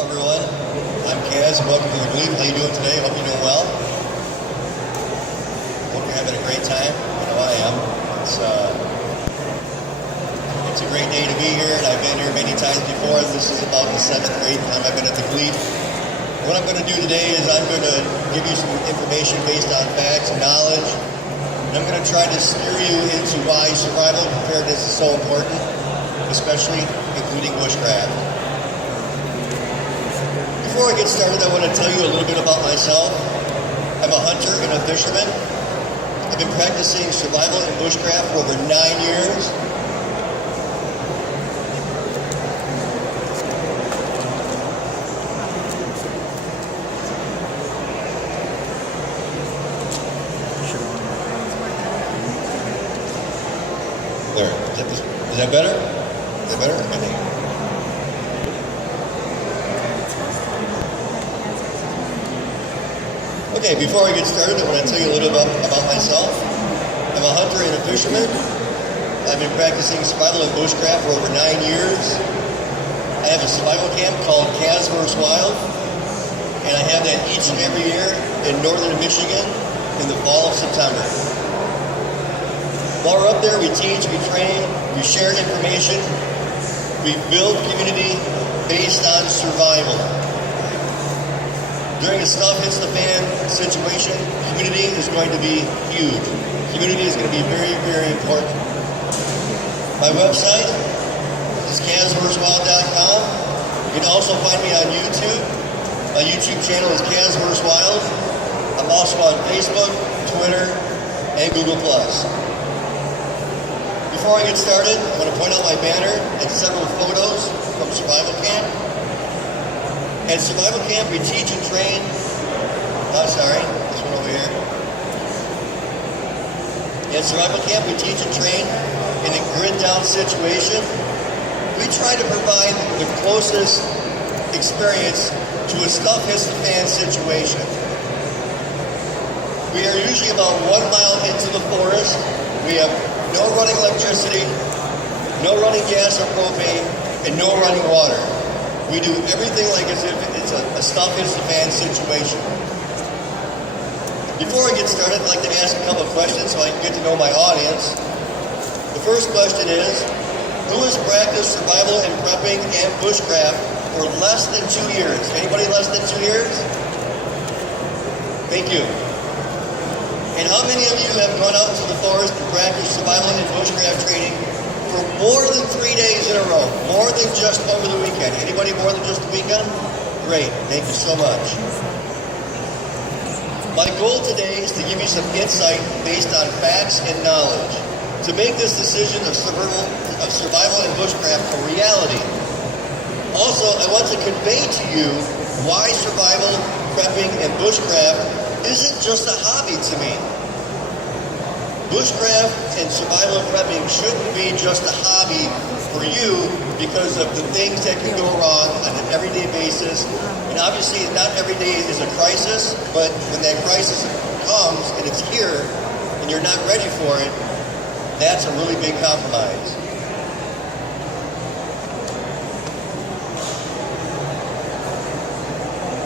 Hello everyone, I'm Kaz and welcome to the Gleam. How you doing today? Hope you're doing well. Hope you're having a great time. I know I am. It's a great day to be here, and I've been here many times before. This is about the 7th or 8th time I've been at the Gleam. What I'm going to do today is I'm going to give you some information based on facts and knowledge, and I'm going to try to steer you into why survival and preparedness is so important, especially including bushcraft. Before I get started, I want to tell you a little bit about myself. I'm a hunter and a fisherman. I've been practicing survival and bushcraft for over 9 years. There. Is that better? Is that better? Okay. Okay, before I get started, I want to tell you a little bit about myself. I'm a hunter and a fisherman. I've been practicing survival and bushcraft for over 9 years. I have a survival camp called Kaz vs. Wild, and I have that each and every year in northern Michigan in the fall of September. While we're up there, we teach, we train, we share information, we build community based on survival. During a stuff hits the fan situation, community is going to be huge. Community is going to be very, very important. My website is KazVsWild.com. You can also find me on YouTube. My YouTube channel is Kaz vs. Wild. I'm also on Facebook, Twitter, and Google+. Before I get started, I want to point out my banner and several photos from Survival Camp. At Survival Camp, we teach and train. This one over here. At Survival Camp, we teach and train in a grid-down situation. We try to provide the closest experience to a stuff-hits-the-fan situation. We are usually about 1 mile into the forest. We have no running electricity, no running gas or propane, and no running water. We do everything like as if it's a stuff-hits-the-fan situation. Before I get started, I'd like to ask a couple of questions so I can get to know my audience. The first question is, who has practiced survival and prepping and bushcraft for less than 2 years? Anybody less than 2 years? Thank you. And how many of you have gone out into the forest and practiced survival and bushcraft training for more than 3 days in a row, more than just over the weekend? Anybody more than just the weekend? Great, thank you so much. My goal today is to give you some insight based on facts and knowledge to make this decision of survival and bushcraft a reality. Also, I want to convey to you why survival, prepping, and bushcraft isn't just a hobby to me. Bushcraft and survival and prepping shouldn't be just a hobby for you because of the things that can go wrong on an everyday basis. And obviously, not every day is a crisis, but when that crisis comes and it's here and you're not ready for it, that's a really big compromise.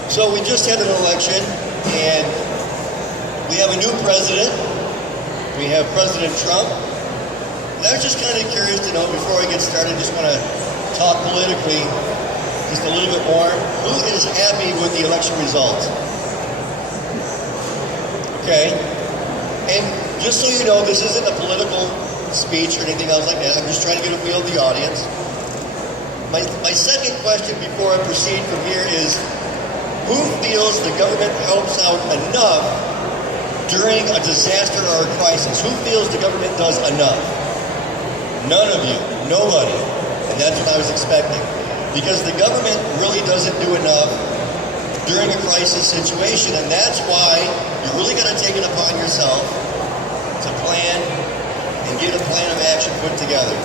So we just had an election and we have a new president. We have President Trump. And I was just kind of curious to know, before I get started, just want to talk politically just a little bit more. Who is happy with the election results? Okay. And just so you know, this isn't a political speech or anything else like that. I'm just trying to get a feel of the audience. My second question before I proceed from here is, who feels the government helps out enough during a disaster or a crisis? Who feels the government does enough? None of you. Nobody. And that's what I was expecting. Because the government really doesn't do enough during a crisis situation, and that's why you're really going to take it upon yourself to plan and get a plan of action put together.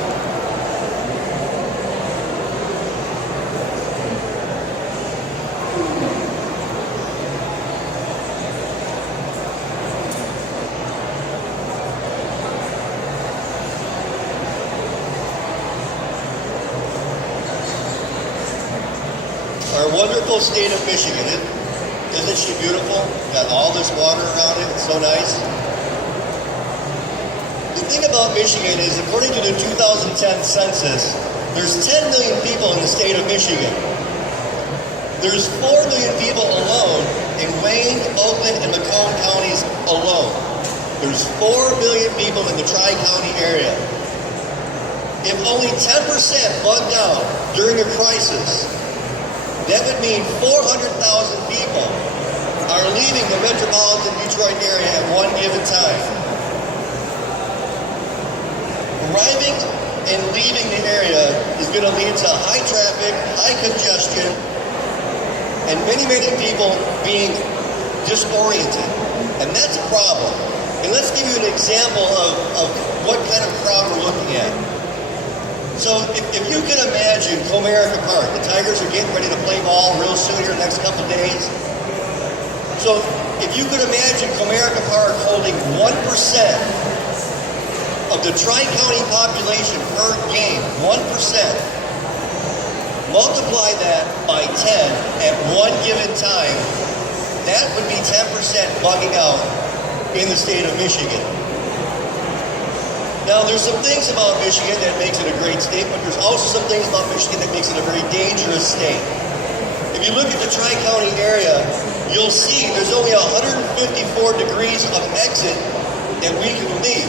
our wonderful state of Michigan. Isn't she beautiful? Got all this water around it. It's so nice. The thing about Michigan is, according to the 2010 census, there's 10 million people in the state of Michigan. There's 4 million people alone in Wayne, Oakland, and Macomb counties alone. There's 4 million people in the Tri-County area. If only 10% bugged out during a crisis, that would mean 400,000 people are leaving the metropolitan Detroit area at one given time. Arriving and leaving the area is going to lead to high traffic, high congestion, and many, many people being disoriented. And that's a problem. And let's give you an example of what kind of crowd we're looking at. So if you can imagine Comerica Park, the Tigers are getting ready to play ball real soon here in the next couple of days. So if you could imagine Comerica Park holding 1% of the Tri-County population per game, 1%, multiply that by 10 at one given time, that would be 10% bugging out in the state of Michigan. Now, there's some things about Michigan that makes it a great state, but there's also some things about Michigan that makes it a very dangerous state. If you look at the Tri-County area, you'll see there's only 154 degrees of exit that we can leave.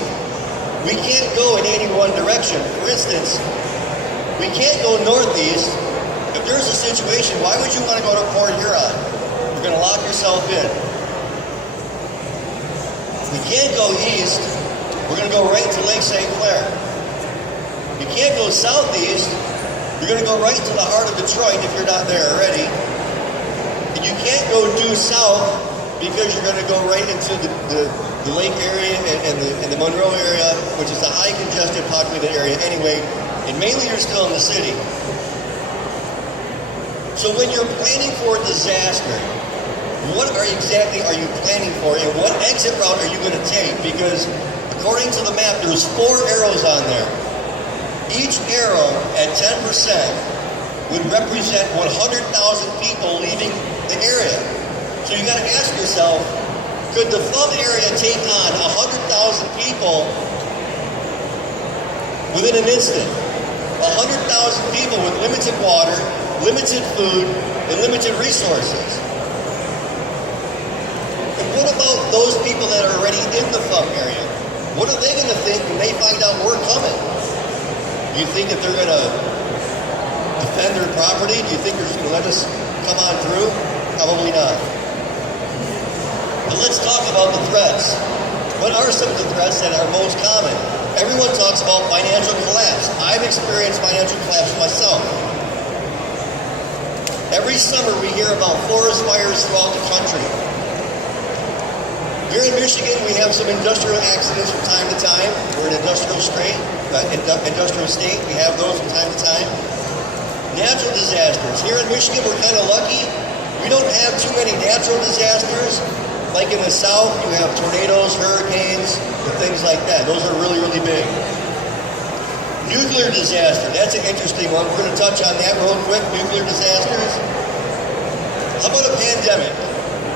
We can't go in any one direction. For instance, we can't go northeast. If there's a situation, why would you want to go to Port Huron? You're going to lock yourself in. We can't go east. We're going to go right to Lake St. Clair. You can't go southeast. You're going to go right to the heart of Detroit if you're not there already. And you can't go due south because you're going to go right into the lake area and the Monroe area, which is a high congested populated area anyway, and mainly you're still in the city. So when you're planning for a disaster, what exactly are you planning for, and what exit route are you going to take? Because according to the map, there's 4 arrows on there. Each arrow at 10% would represent 100,000 people leaving the area. So you got to ask yourself, could the thumb area take on 100,000 people within an instant? 100,000 people with limited water, limited food, and limited resources. And what about those people that are already in the thumb area? What are they going to think when they find out we're coming? Do you think that they're going to defend their property? Do you think they're just going to let us come on through? Probably not. But let's talk about the threats. What are some of the threats that are most common? Everyone talks about financial collapse. I've experienced financial collapse myself. Every summer we hear about forest fires throughout the country. Here in Michigan, we have some industrial accidents from time to time. We're an industrial state. We have those from time to time. Natural disasters. Here in Michigan, we're kind of lucky. We don't have too many natural disasters. Like in the South, you have tornadoes, hurricanes, and things like that. Those are really, really big. Nuclear disaster. That's an interesting one. We're going to touch on that real quick. Nuclear disasters. How about a pandemic?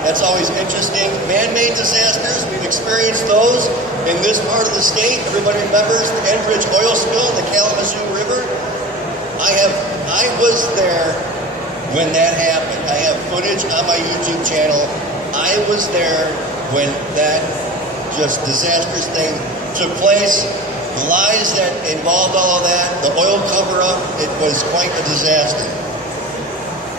That's always interesting. Man-made disasters, we've experienced those in this part of the state. Everybody remembers the Enbridge oil spill in the Kalamazoo River. I was there when that happened. I have footage on my YouTube channel. I was there when that just disastrous thing took place. The lies that involved all of that, the oil cover-up, it was quite a disaster.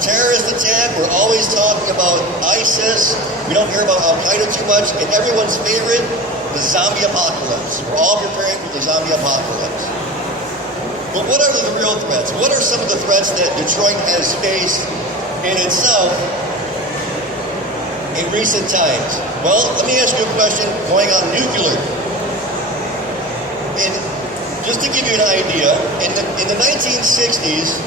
Terrorist attack, we're always talking about ISIS. We don't hear about Al-Qaeda too much. And everyone's favorite, the zombie apocalypse. We're all preparing for the zombie apocalypse. But what are the real threats? What are some of the threats that Detroit has faced in itself in recent times? Well, let me ask you a question going on nuclear. And just to give you an idea, in the 1960s,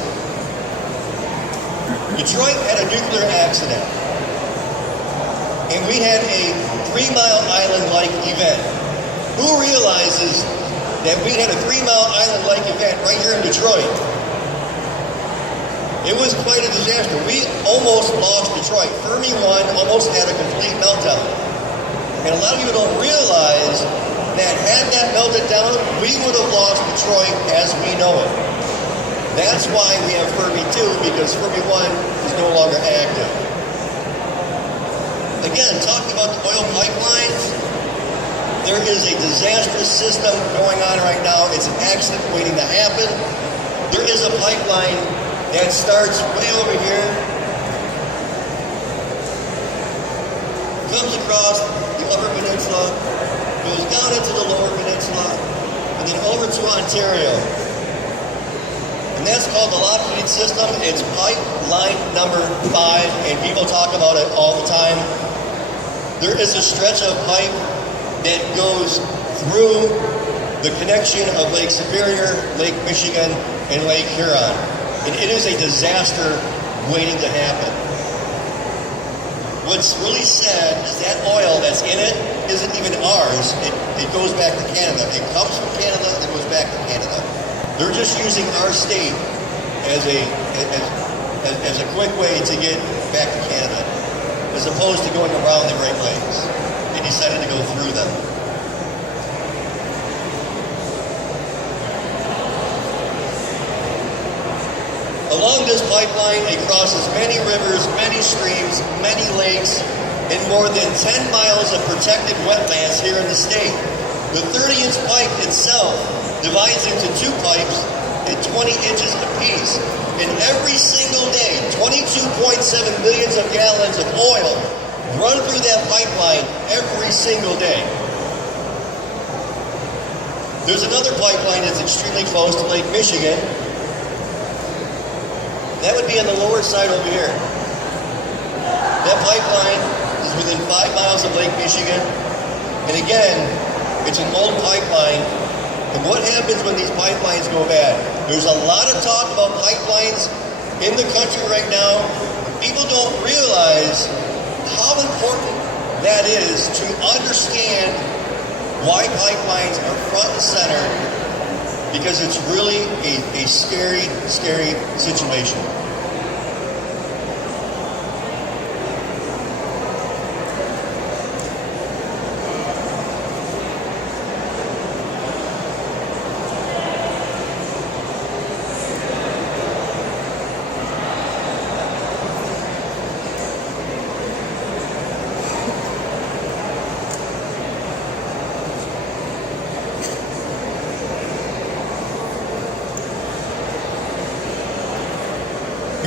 Detroit had a nuclear accident, and we had a 3-mile island-like event. Who realizes that we had a 3-mile island-like event right here in Detroit? It was quite a disaster. We almost lost Detroit. Fermi 1 almost had a complete meltdown. And a lot of people don't realize that had that melted down, we would have lost Detroit as we know it. That's why we have Fermi 2, because Fermi 1 is no longer active. Again, talking about the oil pipelines, there is a disastrous system going on right now. It's an accident waiting to happen. There is a pipeline that starts way over here, comes across the Upper Peninsula, goes down into the Lower Peninsula, and then over to Ontario. And that's called the Lockheed system. It's pipeline number 5, and people talk about it all the time. There is a stretch of pipe that goes through the connection of Lake Superior, Lake Michigan, and Lake Huron. And it is a disaster waiting to happen. What's really sad is that oil that's in it isn't even ours. It goes back to Canada. It comes from Canada and goes back to Canada. They're just using our state as a quick way to get back to Canada, as opposed to going around the Great Lakes. They decided to go through them. Along this pipeline, it crosses many rivers, many streams, many lakes, and more than 10 miles of protected wetlands here in the state. The 30-inch pipe itself divides into 2 pipes at 20 inches apiece. And every single day, 22.7 million of gallons of oil run through that pipeline every single day. There's another pipeline that's extremely close to Lake Michigan. That would be on the lower side over here. That pipeline is within 5 miles of Lake Michigan. And again, it's an old pipeline. And what happens when these pipelines go bad? There's a lot of talk about pipelines in the country right now. People don't realize how important that is to understand why pipelines are front and center, because it's really a scary, scary situation.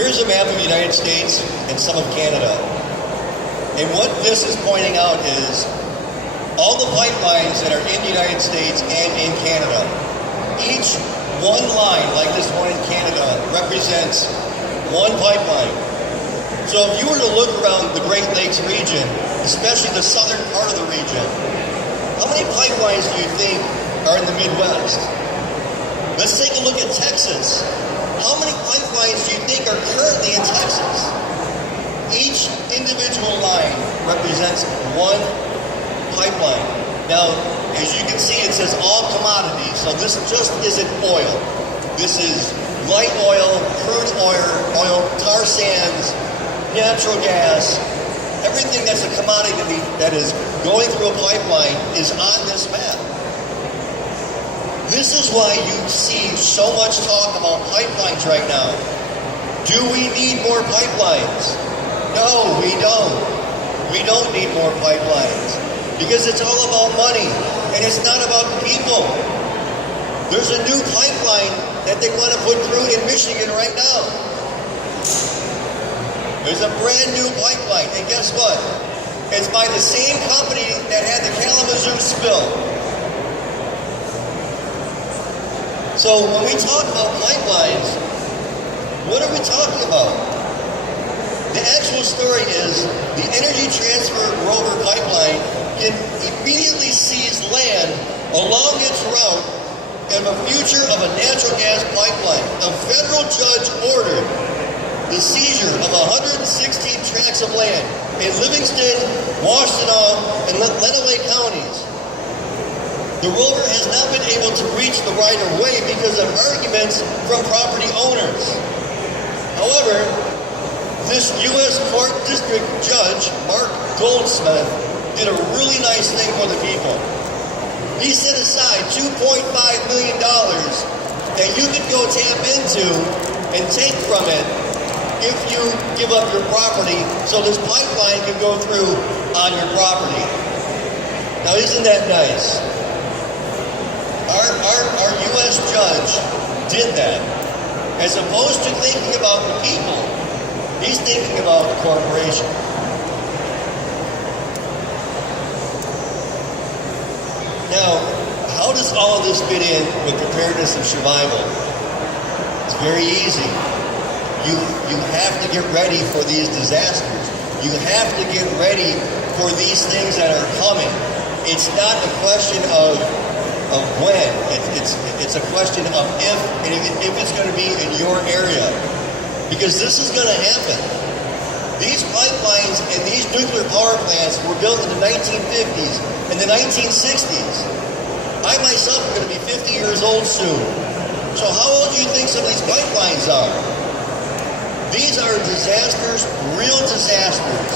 Here's a map of the United States and some of Canada. And what this is pointing out is all the pipelines that are in the United States and in Canada. Each one line, like this one in Canada, represents one pipeline. So if you were to look around the Great Lakes region, especially the southern part of the region, how many pipelines do you think are in the Midwest? Let's take a look at Texas. How many pipelines do you think are currently in Texas? Each individual line represents one pipeline. Now, as you can see, it says all commodities. So this just isn't oil. This is light oil, crude oil, tar sands, natural gas. Everything that's a commodity that is going through a pipeline is on this map. This is why you see so much talk about pipelines right now. Do we need more pipelines? No, we don't. We don't need more pipelines because it's all about money and it's not about the people. There's a new pipeline that they want to put through in Michigan right now. There's a brand new pipeline, and guess what? It's by the same company that had the Kalamazoo spill. So when we talk about pipelines, what are we talking about? The actual story is the Energy Transfer Rover pipeline can immediately seize land along its route and the future of a natural gas pipeline. A federal judge ordered the seizure of 116 tracts of land in Livingston, Washtenaw, and Lenawee counties. The rover has not been able to reach the right-of-way because of arguments from property owners. However, this U.S. Court District Judge, Mark Goldsmith, did a really nice thing for the people. He set aside $2.5 million that you could go tap into and take from it if you give up your property so this pipeline can go through on your property. Now, isn't that nice? Our U.S. judge did that. As opposed to thinking about the people, he's thinking about the corporation. Now, how does all of this fit in with preparedness and survival? It's very easy. You have to get ready for these disasters. You have to get ready for these things that are coming. It's not a question of when. It's a question of if, and if it's going to be in your area. Because this is going to happen. These pipelines and these nuclear power plants were built in the 1950s and the 1960s. I myself am going to be 50 years old soon. So how old do you think some of these pipelines are? These are disasters, real disasters,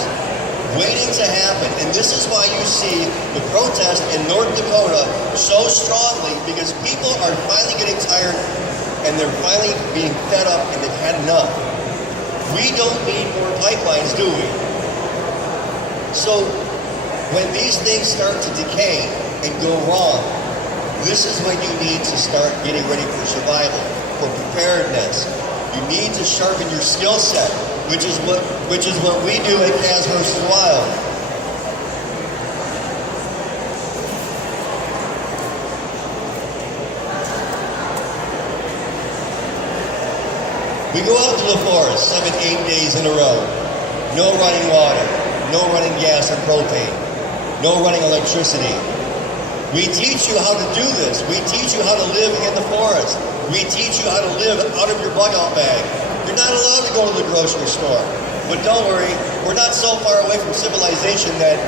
waiting to happen. And this is why you see the protest in North Dakota so strongly, because people are finally getting tired and they're finally being fed up and they've had enough. We don't need more pipelines, do we? So when these things start to decay and go wrong, this is when you need to start getting ready for survival, for preparedness. You need to sharpen your skill set, which is what we do at Cas vs. Wild. We go out to the forest 7, 8 days in a row. No running water, no running gas or propane, no running electricity. We teach you how to do this. We teach you how to live in the forest. We teach you how to live out of your bug-out bag. You're not allowed to go to the grocery store. But don't worry, we're not so far away from civilization that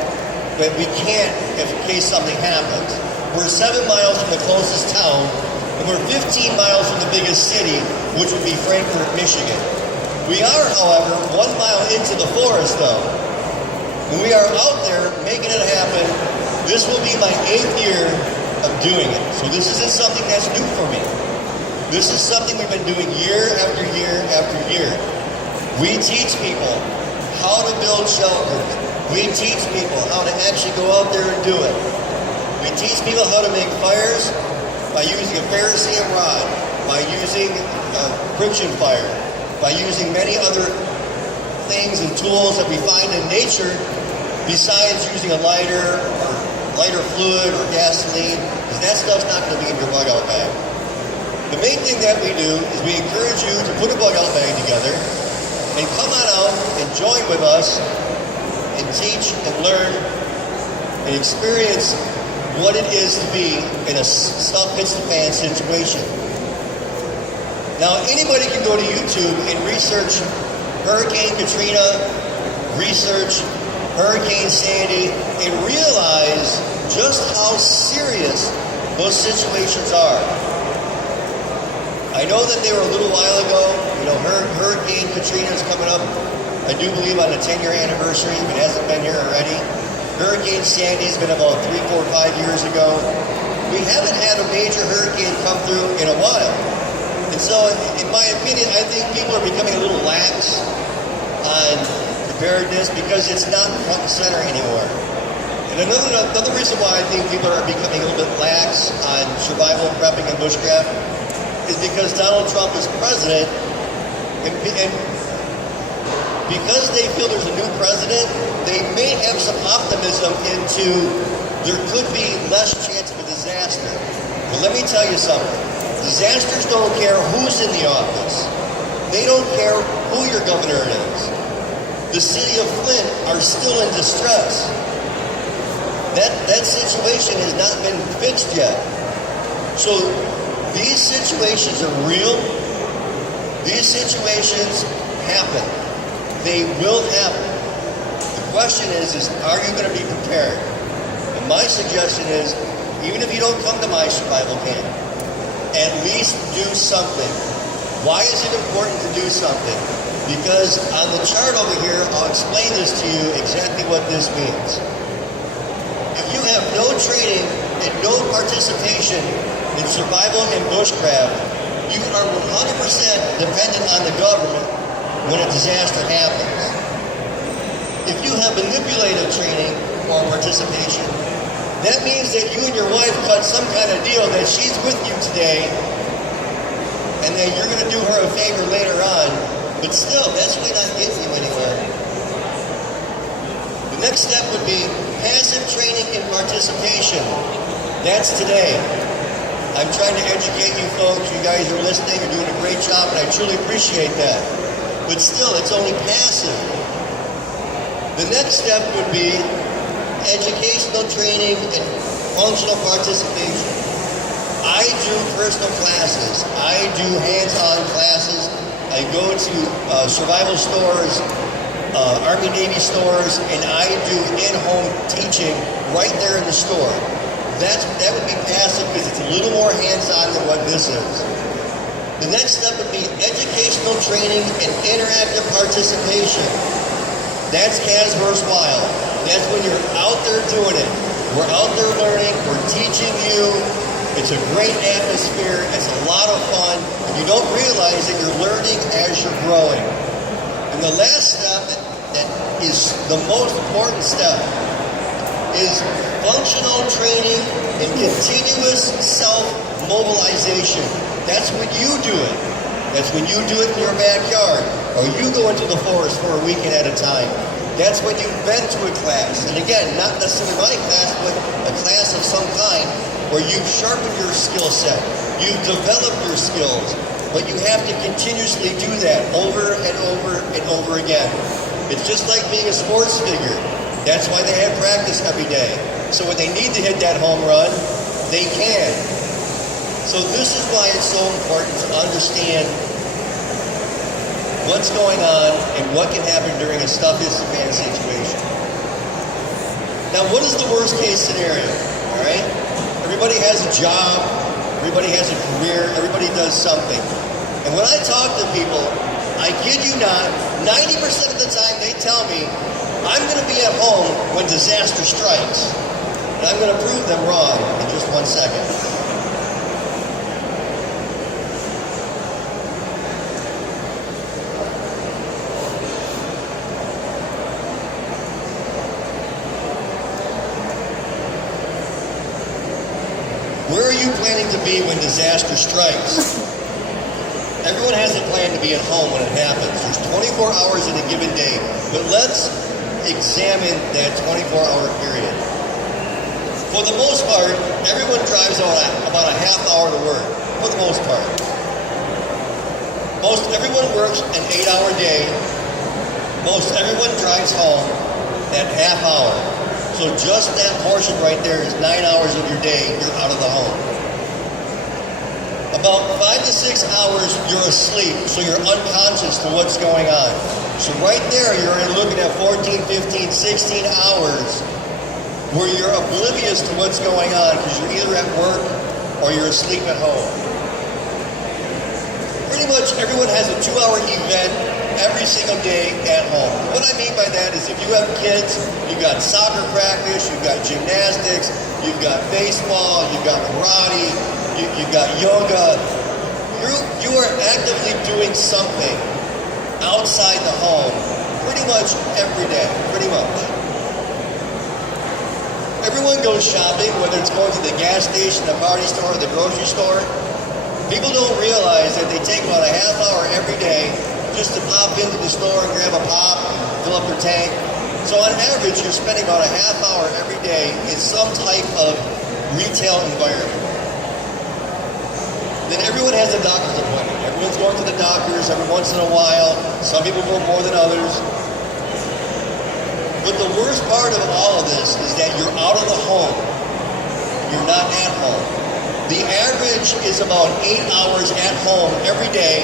we can't in case something happens. We're 7 miles from the closest town, and we're 15 miles from the biggest city, which would be Frankfort, Michigan. We are, however, 1 mile into the forest, though. And we are out there making it happen. This will be my 8th year of doing it. So this isn't something that's new for me. This is something we've been doing year after year after year. We teach people how to build shelters. We teach people how to actually go out there and do it. We teach people how to make fires by using a Ferrician rod, by using friction fire, by using many other things and tools that we find in nature besides using a lighter or lighter fluid or gasoline, because that stuff's not going to be in your bug-out bag. The main thing that we do is we encourage you to put a bug-out bag together and come on out and join with us and teach and learn and experience what it is to be in a stuff-hits-the-fan situation. Now, anybody can go to YouTube and research Hurricane Katrina, research Hurricane Sandy, and realize just how serious those situations are. I know that they were a little while ago. Hurricane Katrina is coming up, I do believe, on the 10-year anniversary, if it hasn't been here already. Hurricane Sandy's been about 3, 4, 5 years ago. We haven't had a major hurricane come through in a while. And so, in my opinion, I think people are becoming a little lax on preparedness because it's not front and center anymore. And another reason why I think people are becoming a little bit lax on survival, prepping, and bushcraft is because Donald Trump is president, and because they feel there's a new president, they may have some optimism into there could be less chance of a disaster. But let me tell you something. Disasters don't care who's in the office. They don't care who your governor is. The city of Flint are still in distress. That situation has not been fixed yet. So these situations are real. These situations happen. They will happen. The question is are you going to be prepared? And my suggestion is, even if you don't come to my survival camp, at least do something. Why is it important to do something? Because on the chart over here, I'll explain this to you exactly what this means. If you have no training and no participation in survival and bushcraft, you are 100% dependent on the government when a disaster happens. If you have manipulative training or participation, that means that you and your wife cut some kind of deal that she's with you today, and then you're going to do her a favor later on, but still, that's really not getting you anywhere. The next step would be passive training and participation. That's today. I'm trying to educate you folks. You guys are listening. You're doing a great job, and I truly appreciate that. But still, it's only passive. The next step would be educational training and functional participation. I do personal classes. I do hands-on classes. I go to survival stores, Army Navy stores, and I do in-home teaching right there in the store. That would be passive because it's a little more hands-on than what this is. The next step would be educational training and interactive participation. That's Cas vs. Wild. That's when you're out there doing it. We're out there learning. We're teaching you. It's a great atmosphere. It's a lot of fun. And you don't realize that you're learning as you're growing. And the last step that is the most important step is functional training and continuous self-mobilization. That's when you do it. That's when you do it in your backyard, or you go into the forest for a weekend at a time. That's when you've been to a class. And again, not necessarily my class, but a class of some kind where you've sharpened your skill set. You've developed your skills. But you have to continuously do that over and over and over again. It's just like being a sports figure. That's why they have practice every day. So when they need to hit that home run, they can. So this is why it's so important to understand what's going on and what can happen during a stuff-is-a-fan situation. Now, what is the worst case scenario? All right? Everybody has a job. Everybody has a career. Everybody does something. And when I talk to people, I kid you not, 90% of the time they tell me, I'm going to be at home when disaster strikes. And I'm going to prove them wrong in just 1 second. Where are you planning to be when disaster strikes? Everyone has a plan to be at home when it happens. There's 24 hours in a given day, but let's examine that 24-hour period. For the most part, everyone drives about a half hour to work, for the most part. Everyone works an 8-hour day. Most everyone drives home that half hour. So just that portion right there is 9 hours of your day you're out of the home. About 5 to 6 hours you're asleep, so you're unconscious to what's going on. So right there you're looking at 14, 15, 16 hours where you're oblivious to what's going on because you're either at work or you're asleep at home. Pretty much everyone has a 2-hour event every single day at home. What I mean by that is if you have kids, you've got soccer practice, you've got gymnastics, you've got baseball, you've got karate, you've got yoga. You are actively doing something outside the home pretty much every day, pretty much. Everyone goes shopping, whether it's going to the gas station, the party store, or the grocery store. People don't realize that they take about a half hour every day just to pop into the store and grab a pop, fill up their tank. So on average, you're spending about a half hour every day in some type of retail environment. Then everyone has a doctor's appointment. Everyone's going to the doctors every once in a while. Some people go more than others. But the worst part of all of this is that you're out of the home. You're not at home. The average is about 8 hours at home every day,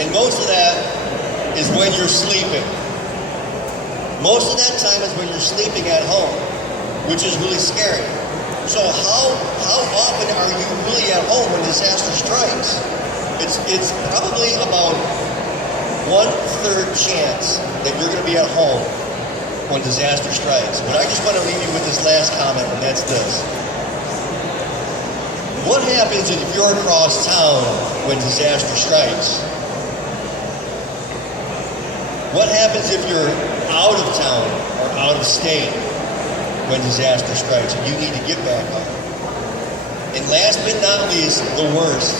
and most of that is when you're sleeping. Most of that time is when you're sleeping at home, which is really scary. So how often are you really at home when disaster strikes? It's probably about 1/3 chance that you're going to be at home when disaster strikes. But I just want to leave you with this last comment, and that's this. What happens if you're across town when disaster strikes? What happens if you're out of town or out of state when disaster strikes and you need to get back home? And last but not least, the worst.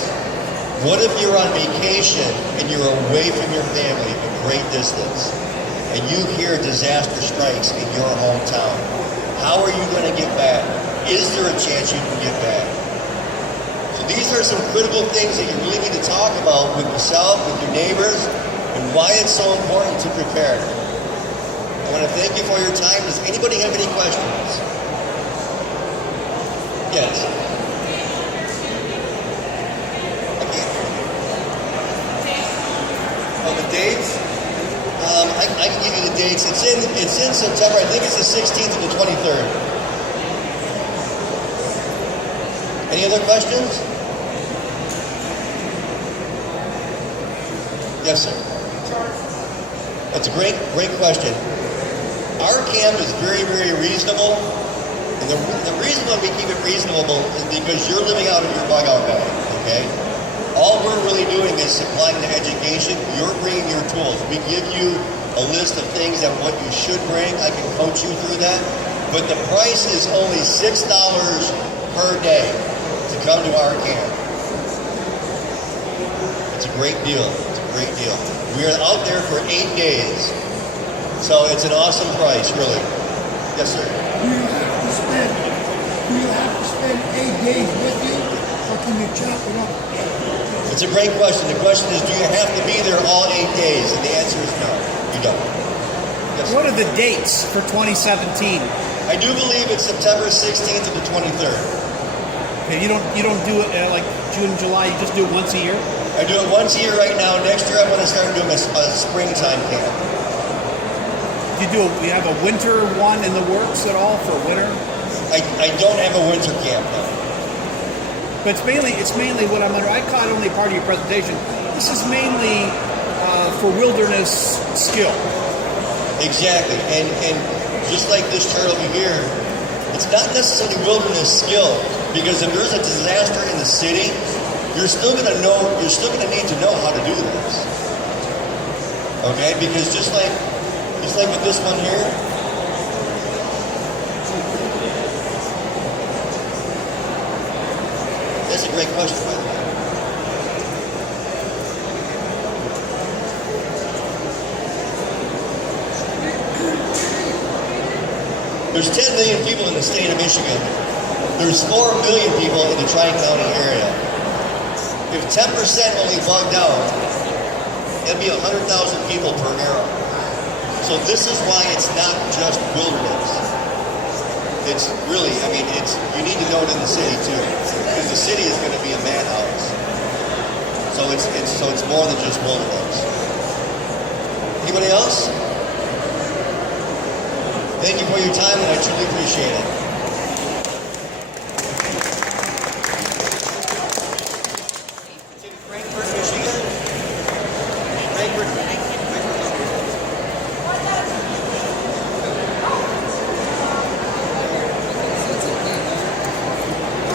What if you're on vacation and you're away from your family a great distance and you hear disaster strikes in your hometown? How are you going to get back? Is there a chance you can get back? So these are some critical things that you really need to talk about with yourself, with your neighbors, and why it's so important to prepare. I want to thank you for your time. Does anybody have any questions? Yes. Oh, the dates? I can give you the dates. It's in September. I think it's the 16th and the 23rd. Any other questions? Yes, sir. That's a great question. Our camp is very, very reasonable. And the reason why we keep it reasonable is because you're living out of your bug out bag, okay? All we're really doing is supplying the education. You're bringing your tools. We give you a list of things that what you should bring. I can coach you through that. But the price is only $6 per day to come to our camp. It's a great deal. It's a great deal. We are out there for 8 days. So it's an awesome price, really. Yes, sir. Do you have to spend 8 days with you, or can you chop it up? It's a great question. The question is, do you have to be there all 8 days? And the answer is no, you don't. Yes, what are the dates for 2017? I do believe it's September 16th to the 23rd. Okay, you don't do it like June, July. You just do it once a year. I do it once a year right now. Next year, I want to start doing a springtime camp. You have a winter one in the works at all for winter? I don't have a winter camp now. But it's mainly what I'm under. I caught only part of your presentation. This is mainly for wilderness skill. Exactly, and just like this chart over here, it's not necessarily wilderness skill, because if there's a disaster in the city, you're still going to need to know how to do this. Okay, because just like with this one here, that's a great question, by the way. There's 10 million people in the state of Michigan. There's 4 million people in the Tri-County area. If 10% only bugged out, that'd be 100,000 people per arrow. So this is why it's not just wilderness. It's really, you need to know it in the city too, because the city is going to be a madhouse. So it's more than just wilderness. Anybody else? Thank you for your time, and I truly appreciate it. Frankfurt, Michigan. Frankfurt,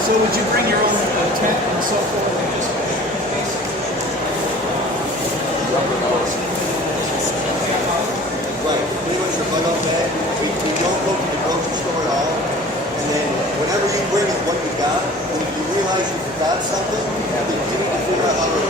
So would you bring your own tent and so forth? And just right. Pretty much the bug out bag. We don't go to the grocery store at all. And then whatever you bring is what you got. And if you realize you forgot something, you have to figure out how to